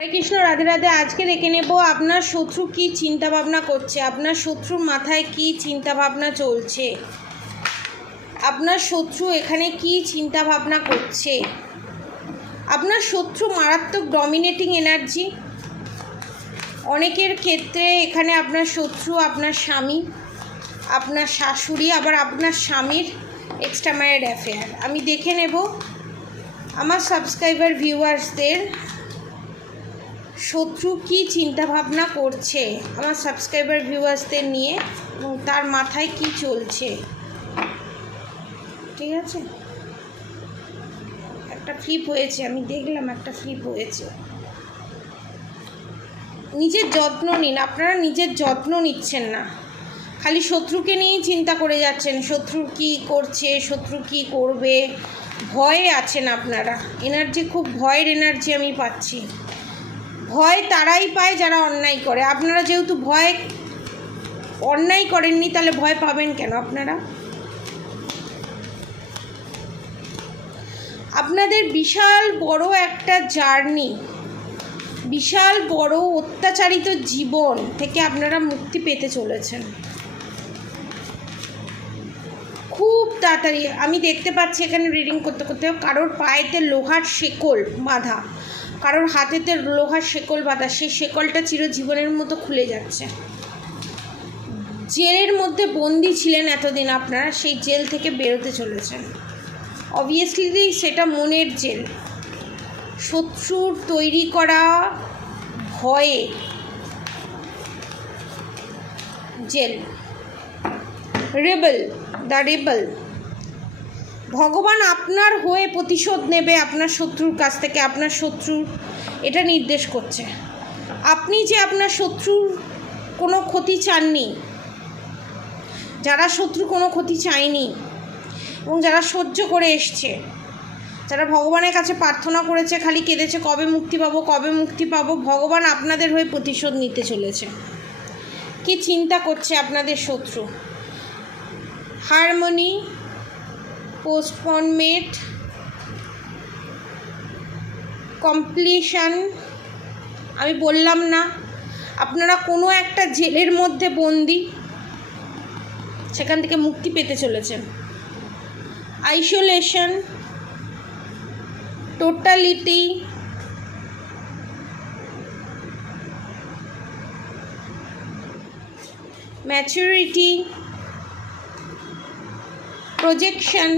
হরে কৃষ্ণ, রাধে রাধে। আজকে দেখে নেব আপনার শত্রু কি চিন্তা ভাবনা করছে, আপনার শত্রুর মাথায় কি চিন্তা ভাবনা চলছে, আপনার শত্রু এখানে কি চিন্তা ভাবনা করছে। আপনার শত্রু মারাত্মক ডমিনেটিং এনার্জি। অনেকের ক্ষেত্রে এখানে আপনার শত্রু আপনার স্বামী, আপনার শাশুড়ি, আবার আপনার স্বামীর এক্সট্রা ম্যারিড অ্যাফেয়ার। আমি দেখে নেব আমার সাবস্ক্রাইবার ভিউয়ার্সদের শত্রু কি চিন্তা ভাবনা করছে আমার সাবস্ক্রাইবার ভিউয়ার্সদের নিয়ে, এবং তার মাথায় কি চলছে। ঠিক আছে, একটা ফ্লিপ হয়েছে, আমি দেখলাম একটা ফ্লিপ হয়েছে। নিজের যত্ন নিন। আপনারা নিজের যত্ন নিচ্ছেন না, খালি শত্রুকে নিয়েই চিন্তা করে যাচ্ছেন। শত্রু কি করছে, শত্রু কি করবে, ভয়ে আছেন আপনারা। এনার্জি খুব ভয়ের এনার্জি আমি পাচ্ছি। ভয় তারাই পায় যারা অন্যায় করে। আপনারা যেহেতু ভয় অন্যায় করেননি, তাহলে ভয় পাবেন কেন আপনারা? আপনাদের বিশাল বড় একটা জার্নি, বিশাল বড় অত্যাচারিত জীবন থেকে আপনারা মুক্তি পেতে চলেছেন খুব তাড়াতাড়ি। আমি দেখতে পাচ্ছি এখানে রিডিং করতে করতে কারোর পায়েতে লোহার শেকল বাঁধা, কারোর হাতেতে লোহার শেকল বাঁধা। সেই শেকলটা চিরজীবনের মতো খুলে যাচ্ছে। জেলের মধ্যে বন্দি ছিলেন এতদিন আপনারা, সেই জেল থেকে বেরোতে চলেছেন। অবভিয়াসলি সেটা মনের জেল, শত্রুর তৈরি করা ভয়ে জেল। Rebel, the rebel. ভগবান আপনার হয়ে প্রতিশোধ নেবে আপনার শত্রুর কাছ থেকে। আপনার শত্রুর এটা নির্দেশ করছে আপনি যে আপনার শত্রুর কোনো ক্ষতি চাননি, যারা শত্রু কোনো ক্ষতি চায়নি এবং যারা সহ্য করে এসছে, যারা ভগবানের কাছে প্রার্থনা করেছে, খালি কেঁদেছে কবে মুক্তি পাবো, কবে মুক্তি পাবো, ভগবান আপনাদের হয়ে প্রতিশোধ নিতে চলেছে। কি চিন্তা করছে আপনাদের শত্রু? Harmony, postponement, completion. আমি বললাম না আপনারা কোনো একটা জেলের মধ্যে বন্দি, সেখান থেকে মুক্তি পেতে চলেছেন। Isolation, totality, maturity, projection,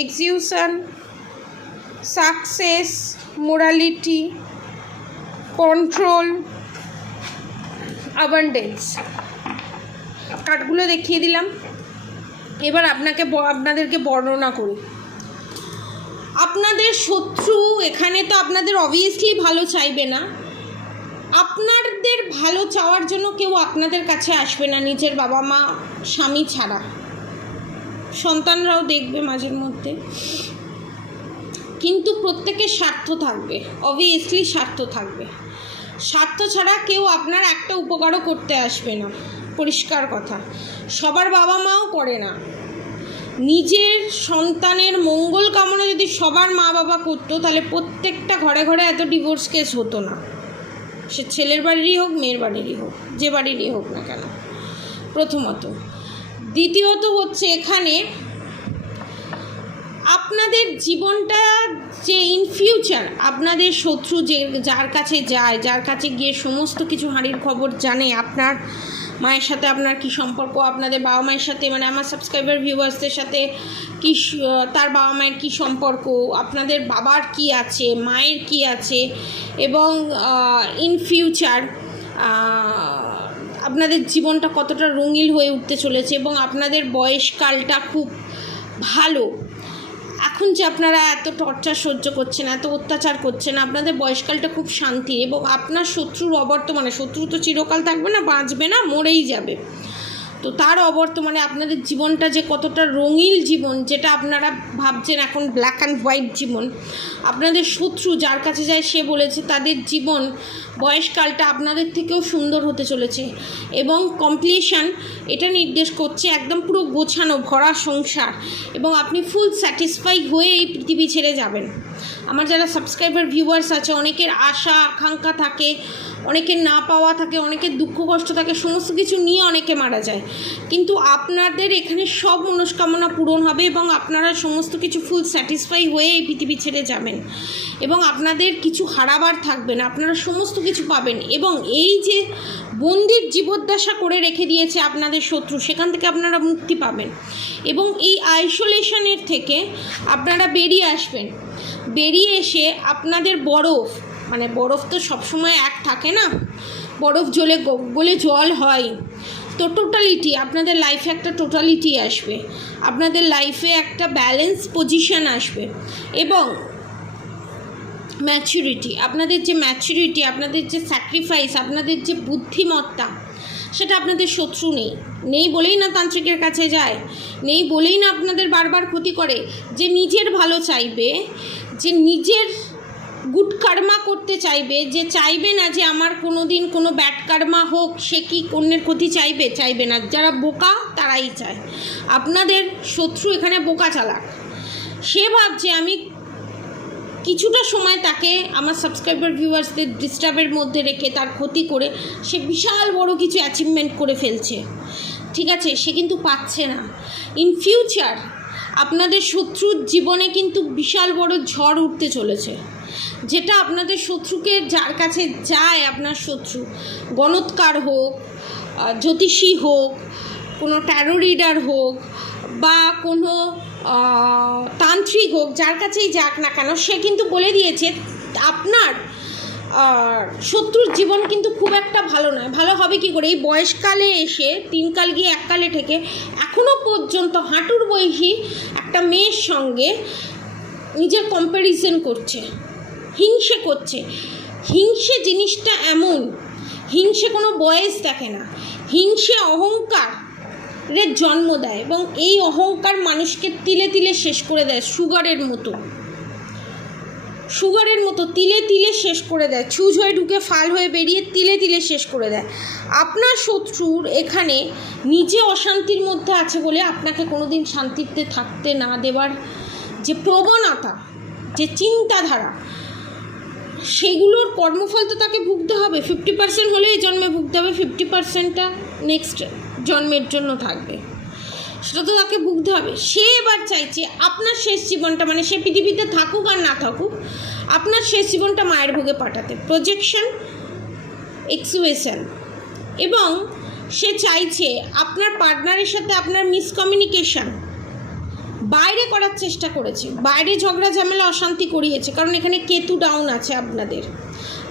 execution, success, morality, control, abundance. কার্ডগুলো দেখিয়ে দিলাম, এবার আপনাদেরকে বর্ণনা করি। আপনাদের শত্রু এখানে তো আপনাদের অবভিয়াসলি ভালো চাইবে না। আপনাদের ভালো চাওয়ার জন্য কেউ আপনাদের কাছে আসবে না, নিজের বাবা মা স্বামী ছাড়া। সন্তানরাও দেখবে মাঝের মধ্যে, কিন্তু প্রত্যেকের স্বার্থ থাকবে, অবভিয়াসলি স্বার্থ থাকবে। স্বার্থ ছাড়া কেউ আপনার একটা উপকারও করতে আসবে না, পরিষ্কার কথা। সবার বাবা মাও করে না। নিজের সন্তানের মঙ্গল কামনা যদি সবার মা বাবা করতো, তাহলে প্রত্যেকটা ঘরে ঘরে এত ডিভোর্স কেস হতো না। সে ছেলের বাড়িরই হোক, মেয়ের বাড়িরই হোক, যে বাড়িরই হোক না কেন, প্রথমত। দ্বিতীয়ত হচ্ছে এখানে আপনাদের জীবনটা যে ইন ফিউচার আপনাদের শত্রু যার কাছে যায়, যার কাছে গিয়ে সমস্ত কিছু হাঁড়ির খবর জানে, আপনার মায়ের সাথে আপনার কী সম্পর্ক, আপনাদের বাবা মায়ের সাথে, মানে আমার সাবস্ক্রাইবার ভিউয়ার্সদের সাথে কি তার বাবা মায়ের কী সম্পর্ক, আপনাদের বাবার কি আছে, মায়ের কি আছে, এবং ইন ফিউচার আপনাদের জীবনটা কতটা রঙিন হয়ে উঠতে চলেছে, এবং আপনাদের বয়সকালটা খুব ভালো। এখন যে আপনারা এত টর্চার সহ্য করছেন, এত অত্যাচার করছেন, আপনাদের বয়সকালটা খুব শান্তি। এবং আপনার শত্রুর অবর্তমানে, শত্রু তো চিরকাল থাকবে না, বাঁচবে না, মরেই যাবে। তো তার অবর্তমানে আপনাদের জীবনটা যে কতটা রঙিন জীবন, যেটা আপনারা ভাবছেন এখন ব্ল্যাক অ্যান্ড হোয়াইট জীবন, আপনাদের শত্রু যার কাছে যায় সে বলেছে তাদের জীবন বয়সকালটা আপনাদের থেকেও সুন্দর হতে চলেছে। এবং কমপ্লিশন এটা নির্দেশ করছে একদম পুরো গোছানো ভরা সংসার, এবং আপনি ফুল স্যাটিসফাই হয়ে এই পৃথিবী ছেড়ে যাবেন। আমার যারা সাবস্ক্রাইবার ভিউয়ার্স আছে, অনেকের আশা আকাঙ্ক্ষা থাকে, অনেকের না পাওয়া থাকে, অনেকের দুঃখ কষ্ট থাকে, সমস্ত কিছু নিয়ে অনেকে মারা যায়, কিন্তু আপনাদের এখানে সব মনস্কামনা পূরণ হবে এবং আপনারা সমস্ত কিছু ফুল স্যাটিসফাই হয়ে এই পৃথিবী ছেড়ে যাবেন, এবং আপনাদের কিছু হারাবার থাকবে না, আপনারা সমস্ত কিছু পাবেন। এবং এই যে বন্দির জীবদ্দশা করে রেখে দিয়েছে আপনাদের শত্রু, সেখান থেকে আপনারা মুক্তি পাবেন এবং এই আইসোলেশনের থেকে আপনারা বেরিয়ে আসবেন। বেরিয়ে এসে আপনাদের বরফ, মানে বরফ তো সবসময় এক থাকে না, বরফ গলে জল হয়, তো টোটালিটি আপনাদের লাইফে একটা টোটালিটি আসবে, আপনাদের লাইফে একটা ব্যালেন্স পজিশন আসবে এবং ম্যাচুরিটি, আপনাদের যে ম্যাচুরিটি, আপনাদের যে স্যাক্রিফাইস, আপনাদের যে বুদ্ধিমত্তা, সেটা আপনাদের শত্রু নেই বলেই না তান্ত্রিকের কাছে যায়, নেই বলেই না আপনাদের বারবার ক্ষতি করে। যে নিজের ভালো চাইবে, যে নিজের গুড কর্মা করতে চাইবে, যে চাইবে না যে আমার কোনো দিন কোনো ব্যাড কর্মা হোক, সে কি অন্যের ক্ষতি চাইবে না। যারা বোকা তারাই চায়। আপনাদের শত্রু এখানে বোকা চালাক, সে ভাবছে আমি কিছুটা সময় তাকে আমার সাবস্ক্রাইবার ভিউয়ার্সদের ডিস্টার্বের মধ্যে রেখে তার ক্ষতি করে সে বিশাল বড় কিছু অ্যাচিভমেন্ট করে ফেলছে, ঠিক আছে, সে কিন্তু পাচ্ছে না। ইন ফিউচার আপনাদের শত্রুর জীবনে কিন্তু বিশাল বড় ঝড় উঠতে চলেছে, যেটা আপনাদের শত্রুকে, যার কাছে যায় আপনার শত্রু, গণৎকার হোক, জ্যোতিষী হোক, কোনো ট্যারো রিডার হোক বা কোনো তান্ত্রিক হোক, যার কাছেই যাক না কেন, সে কিন্তু বলে দিয়েছে আপনার শত্রুর জীবন কিন্তু খুব একটা ভালো নয়। ভালো হবে কি করে? এই বয়সকালে এসে 3 কাল গিয়ে 1 কালে থেকে এখনও পর্যন্ত হাঁটুর বয়সী একটা মেয়ের সঙ্গে নিজের কম্প্যারিজন করছে, হিংসে করছে। হিংসে জিনিসটা এমন, হিংসে কোনো বয়স দেখে না, হিংসে অহংকারের জন্ম দেয় এবং এই অহংকার মানুষকে তিলে তিলে শেষ করে দেয়, সুগারের মতো তিলে তিলে শেষ করে দেয়, ছুঁচ হয়ে ঢুকে ফাল হয়ে বেরিয়ে তিলে তিলে শেষ করে দেয়। আপনার শত্রুর এখানে নিজে অশান্তির মধ্যে আছে বলে আপনাকে কোনো দিন শান্তিতে থাকতে না দেওয়ার যে প্রবণতা, যে চিন্তাধারা, সেগুলোর কর্মফল তো তাকে ভুগতে হবে। 50% হলে এই জন্মে ভুগতে হবে, 50%টা নেক্সট জন্মের জন্য থাকবে, সেটা তো তাকে ভুগতে হবে। সে এবার চাইছে আপনার শেষ জীবনটা, মানে সে পৃথিবীতে থাকুক আর না থাকুক, আপনার শেষ জীবনটা মায়ের ভোগে পাঠাতে, প্রজেকশন, এক্সুয়েশন। এবং সে চাইছে আপনার পার্টনারের সাথে আপনার মিসকমিউনিকেশন বাইরে করার চেষ্টা করেছে, বাইরে ঝগড়া ঝামেলা অশান্তি করিয়েছে, কারণ এখানে কেতু ডাউন আছে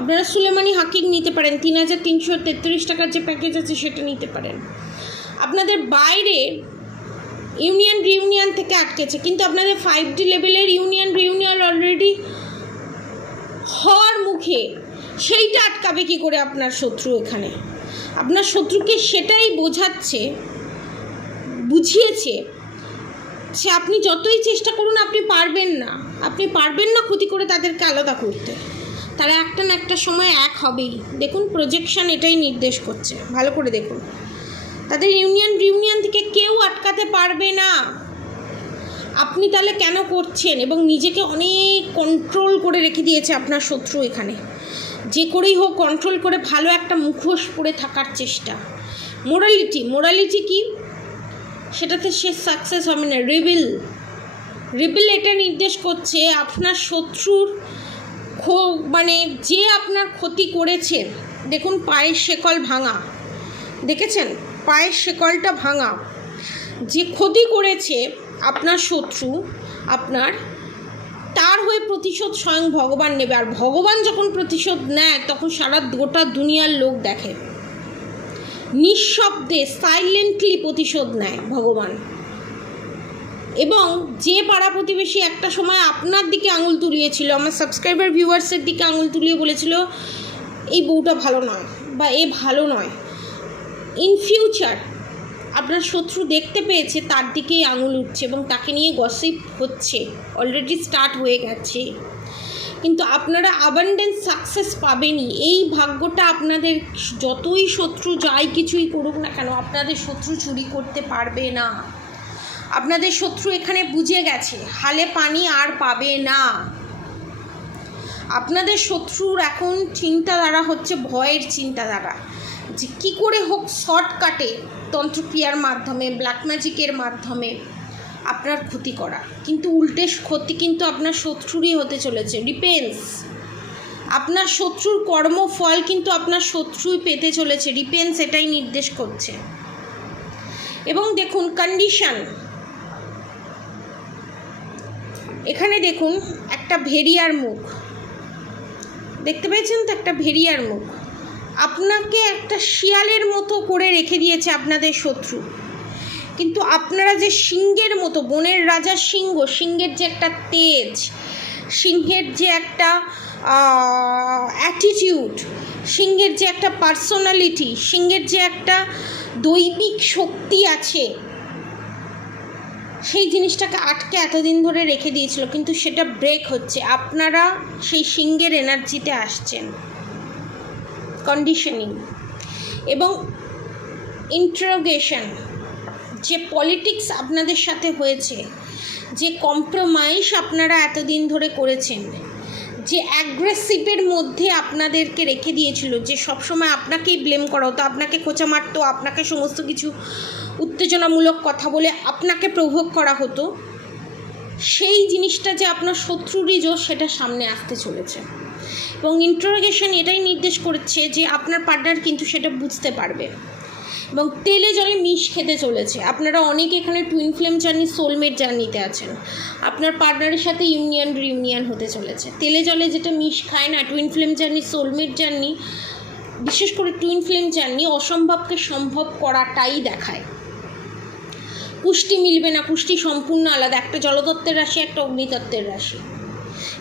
আপনারা সুলেমানি হাকিং নিতে পারেন, 3333 টাকার যে প্যাকেজ আছে সেটা নিতে পারেন। আপনাদের বাইরে রিউনিয়ন থেকে আটকেছে, কিন্তু আপনাদের 5D লেভেলের রিউনিয়ন অলরেডি হওয়ার মুখে, সেইটা আটকাবে কি করে আপনার শত্রু? এখানে আপনার শত্রুকে সেটাই বুঝিয়েছে সে, আপনি যতই চেষ্টা করুন আপনি পারবেন না ক্ষতি করে তাদেরকে আলাদা করতে। তারা একটা না একটা সময় এক হবেই। দেখুন প্রজেকশন এটাই নির্দেশ করছে, ভালো করে দেখুন। তাদের রিউনিয়ন থেকে কেউ আটকাতে পারবে না। আপনি তাহলে কেন করছেন? এবং নিজেকে অনেক কন্ট্রোল করে রেখে দিয়েছে আপনার শত্রু এখানে, যে করেই হোক কন্ট্রোল করে ভালো একটা মুখোশ পরে থাকার চেষ্টা। মোরালিটি কি? সেটাতে সে সাকসেস হবে না। রিবিল এটা নির্দেশ করছে আপনার শত্রুর মানে যে আপনার ক্ষতি করেছে। দেখুন পায়ের শেকল ভাঙা, দেখেছেন পায়ের শেকলটা ভাঙা। যে ক্ষতি করেছে আপনার শত্রু, তার হয়ে প্রতিশোধ স্বয়ং ভগবান নেবে। আর ভগবান যখন প্রতিশোধ নেয় তখন সারা গোটা দুনিয়ার লোক দেখে, নিঃশব্দে সাইলেন্টলি প্রতিশোধ নেয় ভগবান। এবং যে পাড়া প্রতিবেশী একটা সময় আপনার দিকে আঙুল তুলিয়েছিল, আমার সাবস্ক্রাইবার ভিউয়ার্সের দিকে আঙুল তুলিয়ে বলেছিল এই বউটা ভালো নয় বা এ ভালো নয়, ইন ফিউচার আপনার শত্রু দেখতে পেয়েছে, তার দিকেই আঙুল উঠছে এবং তাকে নিয়ে গসিপ হচ্ছে, অলরেডি স্টার্ট হয়ে গেছে। কিন্তু আপনারা অ্যাবান্ডেন্স সাকসেস পাবেনই। এই ভাগ্যটা আপনাদের, যতই শত্রু যাই কিছুই করুক না কেন, আপনাদের শত্রু চুরি করতে পারবে না। আপনাদের শত্রু এখানে বুঝে গেছে, হালে পানি আর পাবে না। আপনাদের শত্রুর এখন চিন্তাধারা হচ্ছে ভয়ের চিন্তাধারা, যে কী করে হোক শর্টকাটে তন্ত্রক্রিয়ার মাধ্যমে, ব্ল্যাক ম্যাজিকের মাধ্যমে আপনার ক্ষতি করা। কিন্তু উল্টে ক্ষতি কিন্তু আপনার শত্রুরই হতে চলেছে। রিপেন্স, আপনার শত্রুর কর্মফল কিন্তু আপনার শত্রুই পেতে চলেছে। রিপেন্স এটাই নির্দেশ করছে। এবং দেখুন কন্ডিশন, এখানে দেখুন একটা ভেড়িয়ার মুখ দেখতে পেয়েছেন তো, একটা ভেড়িয়ার মুখ। আপনাকে একটা শিয়ালের মতো করে রেখে দিয়েছে আপনাদের শত্রু। কিন্তু আপনারা যে সিংহের মতো, বনের রাজা সিংহ, সিংহের যে একটা তেজ, সিংহের যে একটা অ্যাটিটিউড, সিংহের যে একটা পার্সোনালিটি, সিংহের যে একটা দৈবিক শক্তি আছে, সেই জিনিসটাকে আটকে এতদিন ধরে রেখে দিয়েছিল, কিন্তু সেটা ব্রেক হচ্ছে। আপনারা সেই সিংহের এনার্জিতে আসছেন। কন্ডিশনিং এবং ইন্টারোগেশন, যে পলিটিক্স আপনাদের সাথে হয়েছে, যে কম্প্রোমাইজ আপনারা এতদিন ধরে করেছেন, যে অ্যাগ্রেসিভের মধ্যে আপনাদেরকে রেখে দিয়েছিল, যে সবসময় আপনাকেই ব্লেম করা হতো, আপনাকে খোঁচা মারতো, আপনাকে সমস্ত কিছু উত্তেজনামূলক কথা বলে আপনাকে প্রভোগ করা হতো, সেই জিনিসটা যে আপনার শত্রুরই জোর, সেটা সামনে আসতে চলেছে। এবং ইন্টারোগেশন এটাই নির্দেশ করছে যে আপনার পার্টনার কিন্তু সেটা বুঝতে পারবে এবং তেলে জলে মিশ খেতে চলেছে। আপনারা অনেকে এখানে টুইন ফ্লেম জার্নি, সোলমেট জার্নিতে আছেন। আপনার পার্টনারের সাথে ইউনিয়ন রিউনিয়ন হতে চলেছে। তেলে জলে যেটা মিশ খায় না, twin flame journey, soulmate journey, বিশেষ করে টুইন ফ্লেম জার্নি অসম্ভবকে সম্ভব করাটাই দেখায়। কুষ্টি মিলবে না, কুষ্টি সম্পূর্ণ আলাদা, একটা জলতত্ত্বের রাশি, একটা অগ্নিতত্ত্বের রাশি,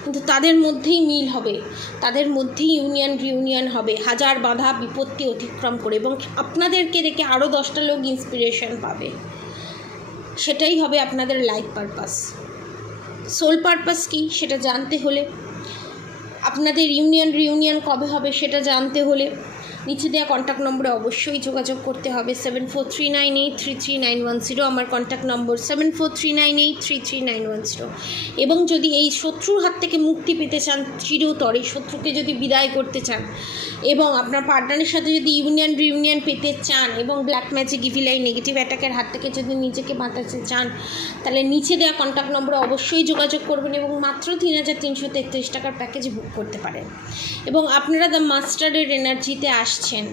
কিন্তু তাদের মধ্যেই মিল হবে, তাদের মধ্যেই ইউনিয়ন রিউনিয়ন হবে, হাজার বাধা বিপত্তি অতিক্রম করে। এবং আপনাদেরকে দেখে আরও 10টা লোক ইন্সপিরেশন পাবে। সেটাই হবে আপনাদের লাইফ পারপাস। সোল পারপাস কী সেটা জানতে হলে, আপনাদের ইউনিয়ন রিউনিয়ন কবে হবে সেটা জানতে হলে নিচে দেওয়া কন্ট্যাক্ট নম্বরে অবশ্যই যোগাযোগ করতে হবে। 7439833910 আমার কন্ট্যাক্ট নম্বর, 7439833910। এবং যদি এই শত্রুর হাত থেকে মুক্তি পেতে চান চিরতরে, শত্রুকে যদি বিদায় করতে চান এবং আপনার পার্টনারের সাথে যদি ইউনিয়ন রিউনিয়ন পেতে চান এবং black magic, evil I, negative অ্যাটাকের হাত থেকে যদি নিজেকে বাঁচাতে চান, তাহলে নিচে দেওয়া কন্ট্যাক্ট নম্বরে অবশ্যই যোগাযোগ করবেন এবং মাত্র 3333 টাকার প্যাকেজ বুক করতে পারেন। এবং আপনারা দ্য মাস্টারের এনার্জিতে আসছেন,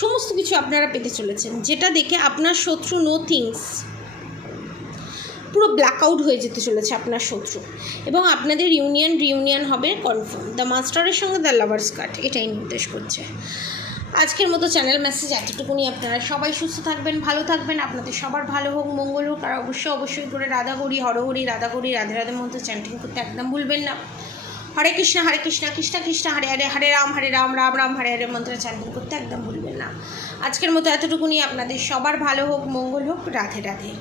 সমস্ত কিছু আপনারা পেতে চলেছেন, যেটা দেখে আপনার শত্রু নো থিংস পুরো ব্ল্যাকআউট হয়ে যেতে চলেছে আপনার শত্রু। এবং আপনাদের ইউনিয়ন রিউনিয়ন হবে কনফার্ম। দ্য মাস্টারের সঙ্গে দ্য লাভার্স কার্ড এটাই নির্দেশ করছে। আজকের মতো চ্যানেল মেসেজ এতটুকুনি। আপনারা সবাই সুস্থ থাকবেন, ভালো থাকবেন, আপনাদের সবার ভালো হোক, মঙ্গল হোক। আর অবশ্যই করে রাধাগৌরী, হরহরি, রাধাগৌরী, রাধে রাধে মন্ত্র চ্যান্টিং করতে একদম ভুলবেন না। হরে কৃষ্ণ কৃষ্ণ কৃষ্ণ হরে হরে, হরে রাম রাম রাম হরে হরে মন্ত্র চ্যান্টিং করতে একদম ভুলবেন না। আজকের মতো এতটুকুনি। আপনাদের সবার ভালো হোক, মঙ্গল হোক, রাধে রাধে।